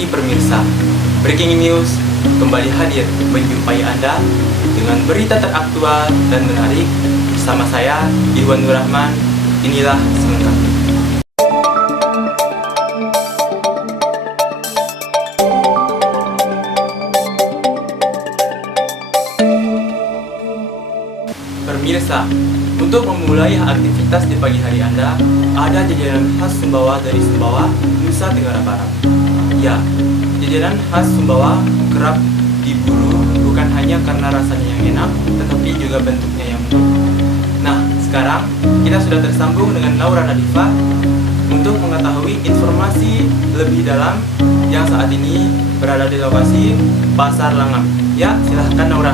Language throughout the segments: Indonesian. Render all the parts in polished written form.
pagi pemirsa, Breaking News kembali hadir menjumpai Anda dengan berita teraktual dan menarik bersama saya, Iwan Nur Rahman. Inilah selengkapnya. Pemirsa, untuk memulai aktivitas di pagi hari Anda, ada jajanan khas Sumbawa dari Sumbawa, Nusa Tenggara Barat. Ya, jajanan khas Sumbawa kerap diburu bukan hanya karena rasanya yang enak, tetapi juga bentuknya yang menarik. Nah, sekarang kita sudah tersambung dengan Naura Nadifa untuk mengetahui informasi lebih dalam yang saat ini berada di lokasi Pasar Langam. Ya, silahkan Naura.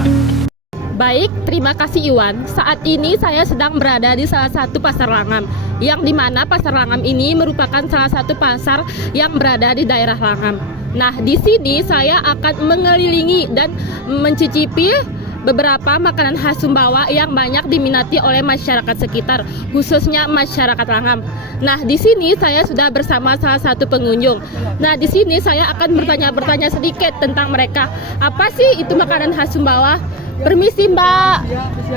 Baik, terima kasih Iwan. Saat ini saya sedang berada di salah satu pasar Langam, yang dimana pasar Langam ini merupakan salah satu pasar yang berada di daerah Langam. Nah, di sini saya akan mengelilingi dan mencicipi beberapa makanan khas Sumbawa yang banyak diminati oleh masyarakat sekitar, khususnya masyarakat Langam. Nah, di sini saya sudah bersama salah satu pengunjung. Nah, di sini saya akan bertanya sedikit tentang mereka. Apa sih itu makanan khas Sumbawa? Permisi Mbak,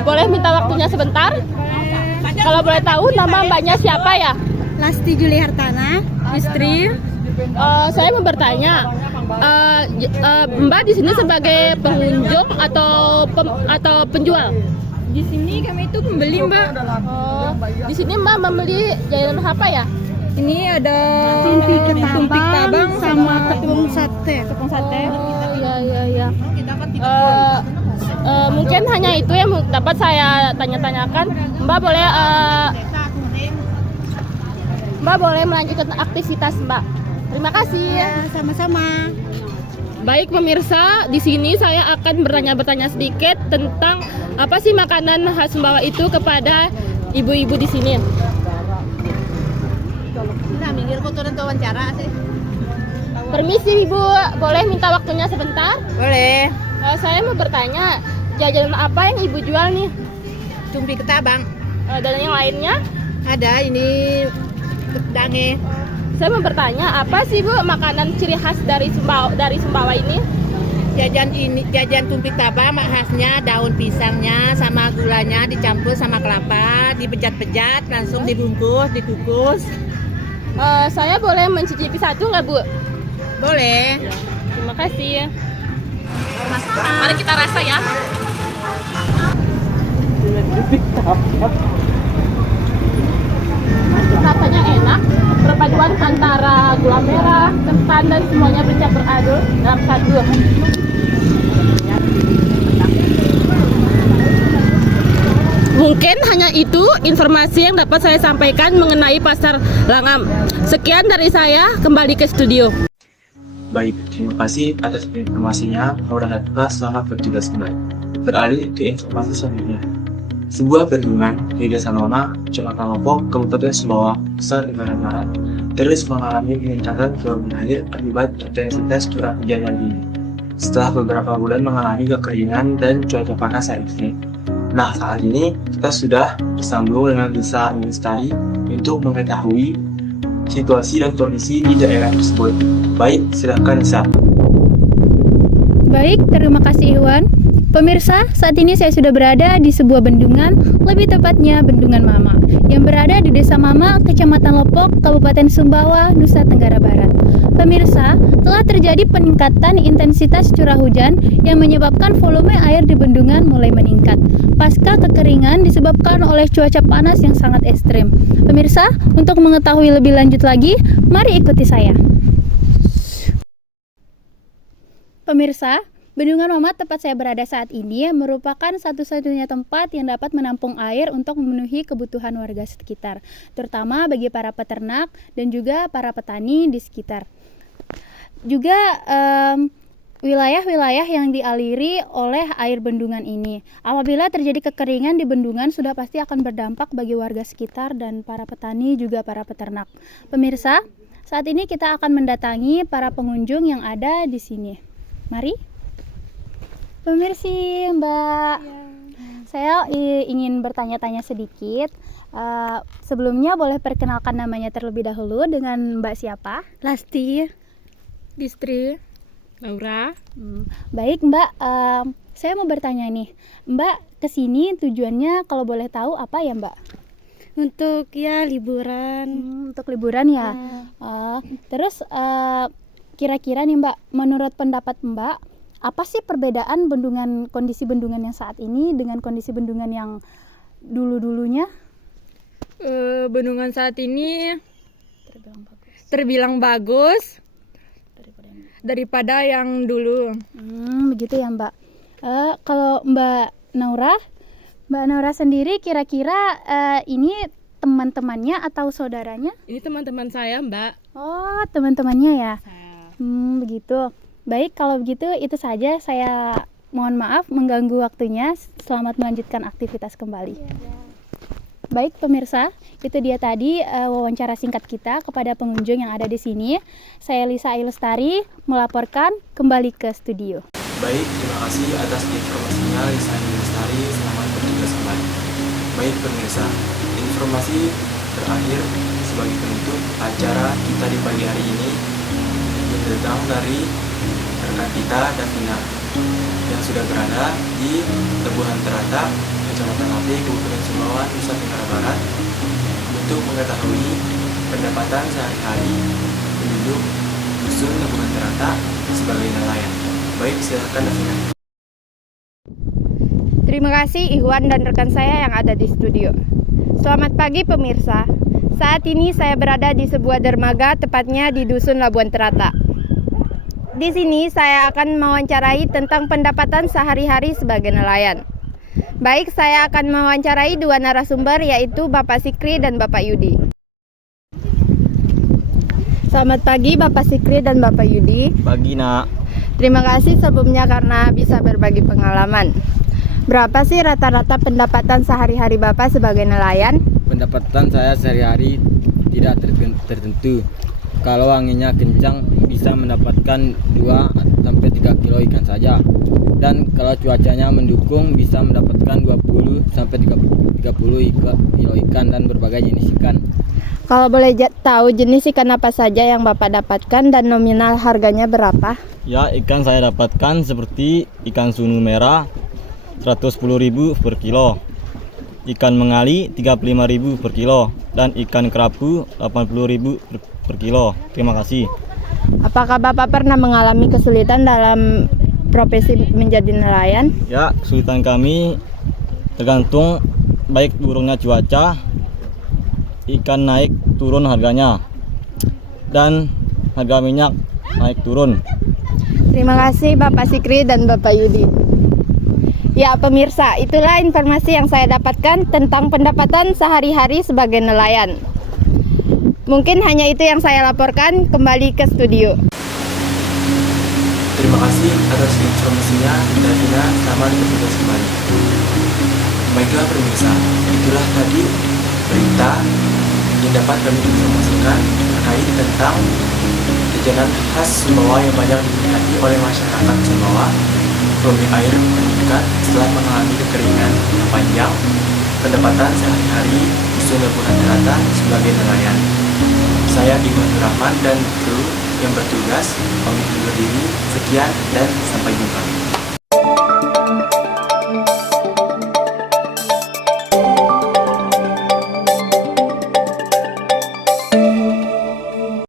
boleh minta waktunya sebentar? Kalau boleh tahu nama Mbaknya siapa ya? Lasti Juli Hartana, istri. Saya mau bertanya, Mbak di sini sebagai pengunjung atau penjual? Di sini kami itu pembeli Mbak. Di sini Mbak membeli jajanan apa ya? Ini ada tumpik tabang sama tepung sate. Tepung sate. Iya. Mungkin hanya itu yang dapat saya tanya-tanyakan. Mbak boleh melanjutkan aktivitas Mbak. Terima kasih. Ya, sama-sama. Baik pemirsa, di sini saya akan bertanya sedikit tentang apa sih makanan khas Sumbawa itu kepada ibu-ibu di sini. Nah, minggir kok turun wawancara sih. Permisi Ibu, boleh minta waktunya sebentar? Boleh. Saya mau bertanya, jajanan apa yang Ibu jual nih? Tumpik tabang. Dan yang lainnya? Ada ini dange. Saya mau bertanya, apa sih Bu makanan ciri khas dari Sumbawa ini? Jajan tumpik tabang khasnya daun pisangnya sama gulanya dicampur sama kelapa, dipejat-pejat langsung dibungkus, dikukus. Saya boleh mencicipi satu nggak Bu? Boleh. Terima kasih. Mari kita rasa ya. Rasanya enak, perpaduan antara gula merah, ketan dan semuanya bercampur aduk dalam satu. Mungkin hanya itu informasi yang dapat saya sampaikan mengenai Pasar Langam. Sekian dari saya, kembali ke studio. Baik, terima kasih atas informasinya. Naura Nadifa, selamat bertugas kembali. Beralih ke informasi selanjutnya. Sebuah bendungan di Desa Nona, Kecamatan Lompok, Kabupaten Sumbawa, Nusa Tenggara Barat, terus mengalami peningkatan gelombang air akibat intensitas curah hujan yang tinggi. Setelah beberapa bulan mengalami kekeringan dan cuaca panas yang ekstrim. Nah, saat ini kita sudah bersambung dengan Desa Lestari untuk mengetahui situasi dan kondisi di daerah tersebut. Baik, silakan Nisa. Baik, terima kasih Iwan. Pemirsa, saat ini saya sudah berada di sebuah bendungan, lebih tepatnya Bendungan Mama, yang berada di Desa Mama, Kecamatan Lopok, Kabupaten Sumbawa, Nusa Tenggara Barat. Pemirsa, telah terjadi peningkatan intensitas curah hujan yang menyebabkan volume air di bendungan mulai meningkat. Pasca kekeringan disebabkan oleh cuaca panas yang sangat ekstrim. Pemirsa, untuk mengetahui lebih lanjut lagi, mari ikuti saya. Pemirsa, Bendungan Mama tempat saya berada saat ini merupakan satu-satunya tempat yang dapat menampung air untuk memenuhi kebutuhan warga sekitar, terutama bagi para peternak dan juga para petani di sekitar. Juga wilayah-wilayah yang dialiri oleh air bendungan ini. Apabila terjadi kekeringan di bendungan, sudah pasti akan berdampak bagi warga sekitar dan para petani juga para peternak. Pemirsa, saat ini kita akan mendatangi para pengunjung yang ada di sini. Mari. Pemirsi, Mbak. Ya. Saya ingin bertanya-tanya sedikit. Sebelumnya boleh perkenalkan namanya terlebih dahulu dengan Mbak siapa? Lasti. Bistri. Laura. Baik Mbak, saya mau bertanya nih, Mbak kesini tujuannya kalau boleh tahu apa ya Mbak? Untuk ya liburan. Untuk liburan ya. Terus kira-kira nih Mbak, menurut pendapat Mbak, apa sih perbedaan kondisi bendungan yang saat ini dengan kondisi bendungan yang dulu-dulunya? Bendungan saat ini terbilang bagus daripada yang dulu. Begitu ya Mbak. Kalau Mbak Naura sendiri kira-kira ini teman-temannya atau saudaranya? Ini teman-teman saya, Mbak. Oh, teman-temannya ya. Begitu. Baik, kalau begitu itu saja. Saya mohon maaf mengganggu waktunya. Selamat melanjutkan aktivitas kembali. Baik pemirsa, itu dia tadi wawancara singkat kita kepada pengunjung yang ada di sini. Saya Lisa Ailestari melaporkan kembali ke studio. Baik, terima kasih atas informasinya Lisa Ailestari. Selamat bertugas kembali. Baik pemirsa, informasi terakhir sebagai penutup acara kita di pagi hari ini datang dari rekan kita Davina yang sudah berada di Tebuhan Terata, Kecamatan Api, Kabupaten Sumbawa, Nusa Tenggara Barat untuk mengetahui pendapatan sehari-hari penduduk dusun Tebuhan Terata sebagai nelayan. Baik, silakan Davina. Terima kasih Ikhwan dan rekan saya yang ada di studio. Selamat pagi pemirsa. Saat ini saya berada di sebuah dermaga, tepatnya di Dusun Labuan Terata. Di sini saya akan mewawancarai tentang pendapatan sehari-hari sebagai nelayan. Baik, saya akan mewawancarai dua narasumber, yaitu Bapak Sikri dan Bapak Yudi. Selamat pagi Bapak Sikri dan Bapak Yudi. Pagi nak. Terima kasih sebelumnya karena bisa berbagi pengalaman. Berapa sih rata-rata pendapatan sehari-hari Bapak sebagai nelayan? Pendapatan saya sehari-hari tidak tertentu. Kalau anginnya kencang bisa mendapatkan 2-3 kilo ikan saja. Dan kalau cuacanya mendukung bisa mendapatkan 20-30 kilo ikan dan berbagai jenis ikan. Kalau boleh tahu jenis ikan apa saja yang Bapak dapatkan dan nominal harganya berapa? Ya, ikan saya dapatkan seperti ikan sunu merah 110.000 per kilo, ikan mengali 35.000 per kilo, dan ikan kerapu 80.000 per kilo. Terima kasih. Apakah Bapak pernah mengalami kesulitan dalam profesi menjadi nelayan? Ya, kesulitan kami tergantung baik burungnya cuaca, ikan naik turun harganya, dan harga minyak naik turun. Terima kasih Bapak Sikri dan Bapak Yudi. Ya pemirsa, itulah informasi yang saya dapatkan tentang pendapatan sehari-hari sebagai nelayan. Mungkin hanya itu yang saya laporkan, kembali ke studio. Terima kasih atas informasinya Davina, selamat bertugas kembali. Baiklah pemirsa, itulah tadi berita yang dapat kami informasikan terkait tentang jajanan khas Sumbawa yang banyak diminati oleh masyarakat Sumbawa. Prodi air meningkat setelah mengalami kekeringan yang panjang. Pendapatan sehari-hari Dusun Labuan Terata sebagai nelayan. Saya Iwan Rahman dan kru yang bertugas pamit undur diri. Sekian dan sampai jumpa.